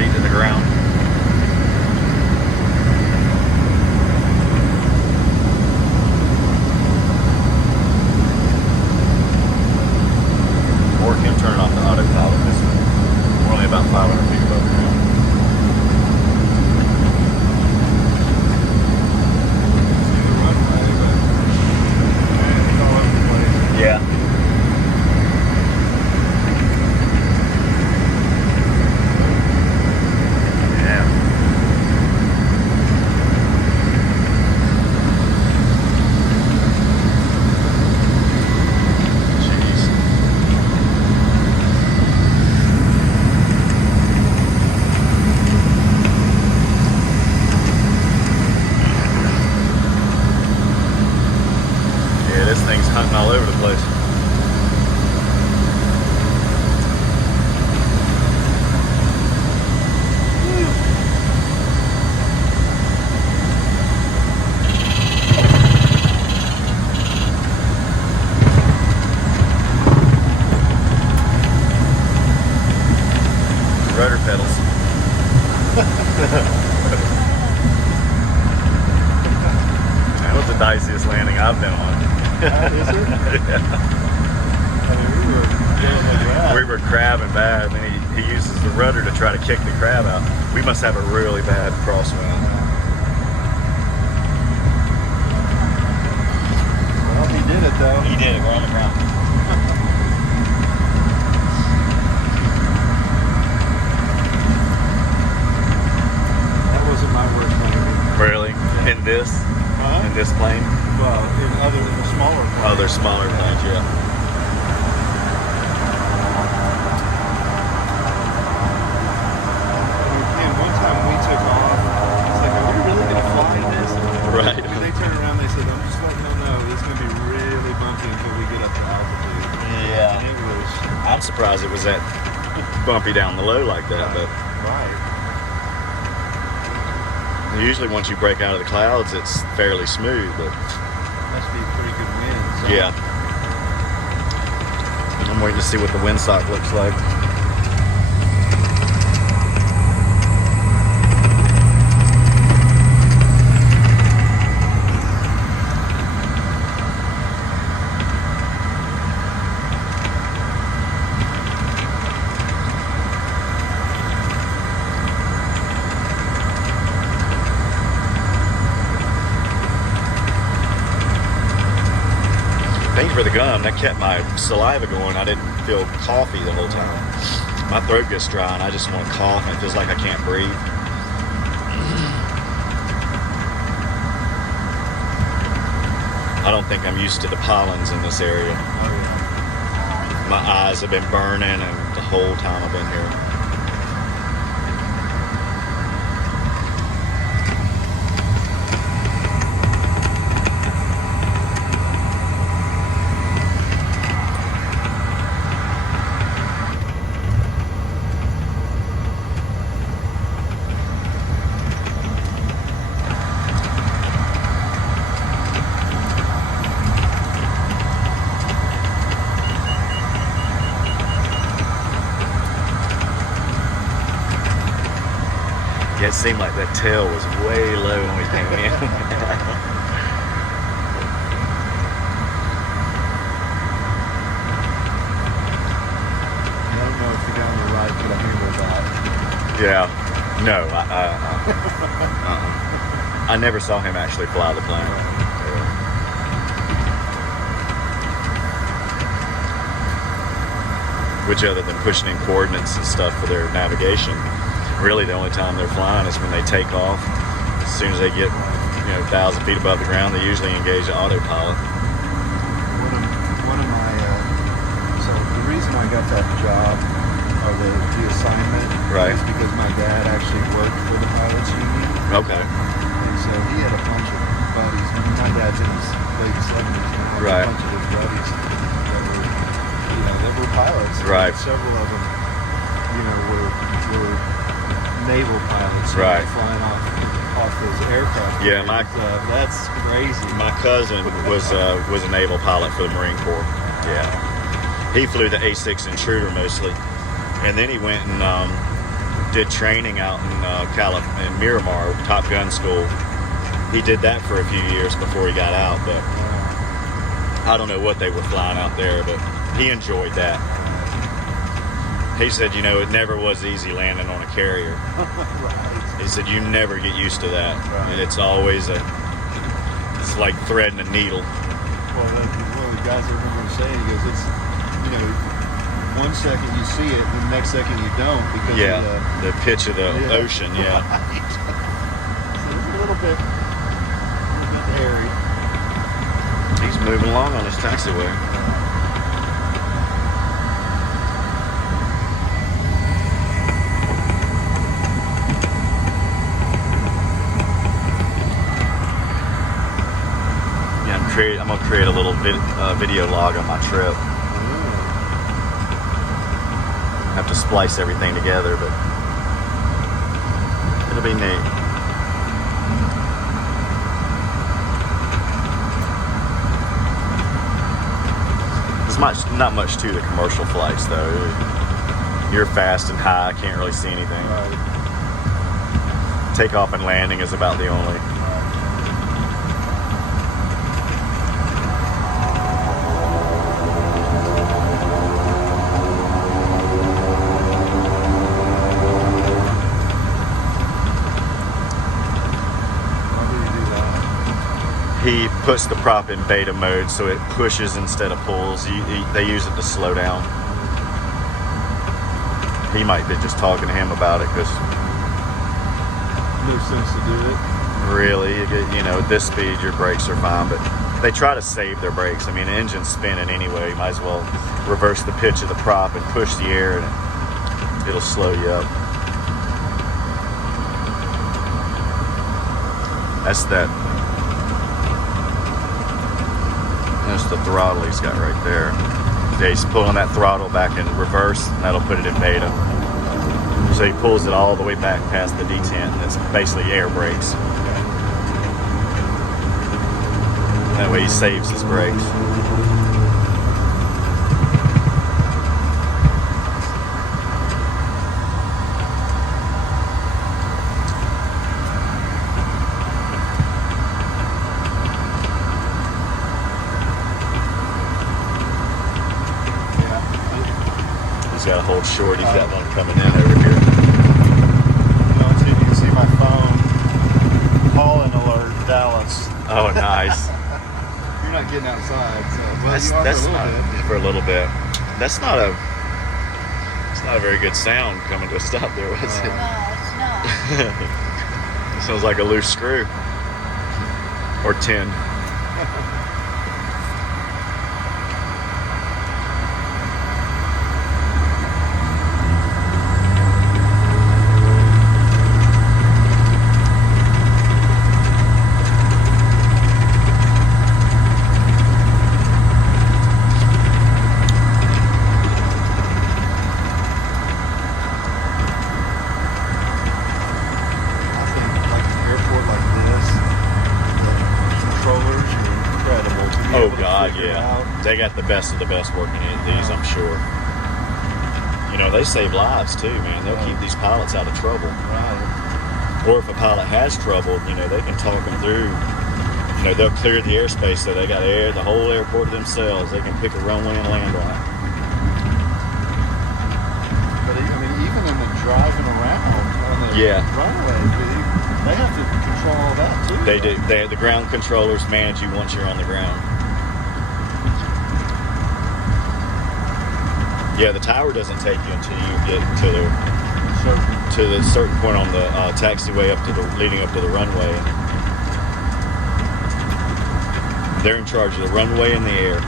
feet to the ground. Or him turning off the autopilot. We're only about 500 feet above the ground. Yeah. This thing's hunting all over the place. Rudder pedals. That was the diciest landing I've been on. Is it? Yeah. I mean, We were crabbing bad, and he uses the rudder to try to kick the crab out. We must have a really bad crosswind. Well, he did it though. He did it. We're on the ground. That wasn't my worst landing. Really? In this? Huh? In this plane? Well, in other than the smaller planes. Oh, they're smaller planes, yeah. And one time we took off, it's like, are we really going to fly in this? Right. And they turned around, they said, I'm just letting y'all know, it's going to be really bumpy until we get up to altitude. Yeah. And it was... I'm surprised it was that bumpy down the low like that, but Right. usually once you break out of the clouds, it's fairly smooth, but Must be pretty good wind. So. yeah. I'm waiting to see what the windsock looks like. Thank you for the gum. That kept my saliva going. I didn't feel coffee the whole time. My throat gets dry and I just want to cough and it feels like I can't breathe. I don't think I'm used to the pollens in this area. My eyes have been burning and the whole time I've been here. Yeah, it seemed like that tail was way low when we came in. I don't know if the guy on the right could have handled that. Yeah. No, I never saw him actually fly the plane. Which, other than pushing in coordinates and stuff for their navigation, really the only time they're flying is when they take off. As soon as they get, 1,000 feet above the ground, they usually engage the autopilot. One of my, so the reason I got that job, or the assignment, Right. is because my dad actually worked for the pilots union. Okay. And so he had a bunch of buddies. My dad's in his late 70s now. Right. A bunch of his buddies that were pilots. Right. And several of them, were naval pilots. Right. Flying off those aircraft. Yeah, that's crazy. My cousin was a naval pilot for the Marine Corps. Yeah. He flew the A6 Intruder mostly. And then he went and did training out in in Miramar, Top Gun school. He did that for a few years before he got out, but I don't know what they were flying out there, but he enjoyed that. He said, you know, it never was easy landing on a carrier. Right. He said, you never get used to that. Right. It's always it's like threading a needle. Well, one of the guys I remember saying, he goes, it's, you know, 1 second you see it, and the next second you don't because of the pitch of the ocean, yeah. Right. So it's a little bit hairy. He's moving along on his taxiway. I'm gonna create a little video log on my trip. Have to splice everything together, but it'll be neat. There's not much to the commercial flights though. You're fast and high, can't really see anything. Right. Takeoff and landing is about the only. He puts the prop in beta mode so it pushes instead of pulls. They use it to slow down. He might be just talking to him about it because No sense to do it. really, you know, at this speed your brakes are fine, but they try to save their brakes. I mean, the engine's spinning anyway. You might as well reverse the pitch of the prop and push the air and it'll slow you up. That's the throttle he's got right there. Yeah, he's pulling that throttle back in reverse, and that'll put it in beta. So he pulls it all the way back past the detent, and it's basically air brakes. That way he saves his brakes. He's got to hold short. He's got one coming in over here. You know, you can see my phone. Hauling alert, Dallas. Oh, nice. You're not getting outside, so well, That's you are for a little bit. It's not a very good sound coming to a stop there, was it? No, it's not. It sounds like a loose screw or tin. Oh God, yeah. They got the best of the best working at these, I'm sure. You know, they save lives too, man. They'll keep these pilots out of trouble. Right. Or if a pilot has trouble, you know, they can talk them through. You know, they'll clear the airspace so they got the whole airport to themselves. They can pick a runway and land on it. But I mean, even in the driving around on the runway, they have to control all that too. They do. The ground controllers manage you once you're on the ground. Yeah, the tower doesn't take you until you get to the certain point on the taxiway up to the leading up to the runway. They're in charge of the runway and the air.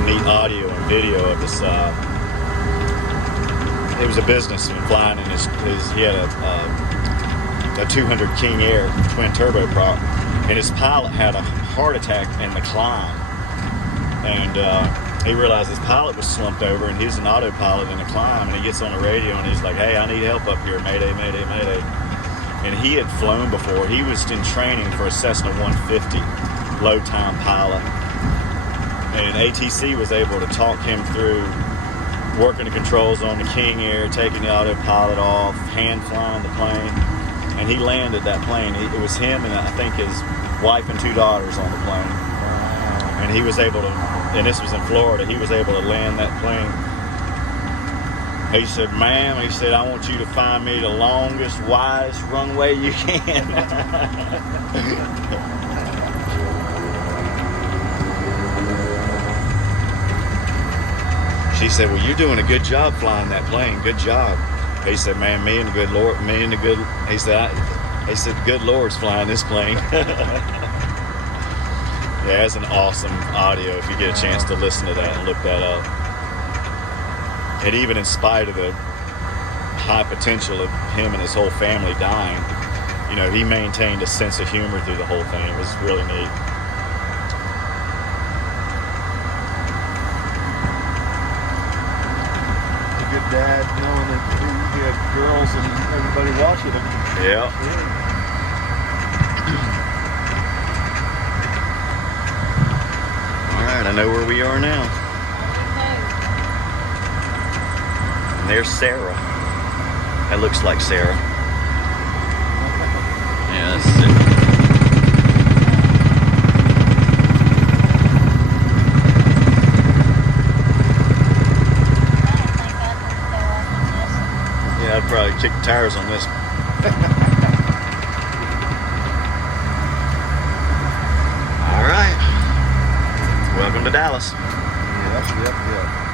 Neat audio and video of this. It was a businessman flying in he had a 200 King Air twin turboprop, and his pilot had a heart attack in the climb, and he realized his pilot was slumped over, and he's an autopilot in a climb, and he gets on the radio, and he's like, hey, I need help up here, mayday, mayday, mayday. And he had flown before. He was in training for a Cessna 150 low-time pilot. And ATC was able to talk him through working the controls on the King Air, taking the autopilot off, hand flying the plane. And he landed that plane. It was him and I think his wife and 2 daughters on the plane. And he was able to, and this was in Florida, he was able to land that plane. He said, ma'am, he said, I want you to find me the longest, widest runway you can. She said, well, you're doing a good job flying that plane. Good job. He said, man, he said, the good Lord's flying this plane. Yeah, it's an awesome audio if you get a chance to listen to that and look that up. And even in spite of the high potential of him and his whole family dying, you know, he maintained a sense of humor through the whole thing. It was really neat. A good dad knowing that he had girls and everybody watching him. Yeah. All right, I know where we are now. And there's Sarah. That looks like Sarah. Yeah, that's it. Yeah, I'd probably kick the tires on this. All right. Welcome to Dallas. Yep.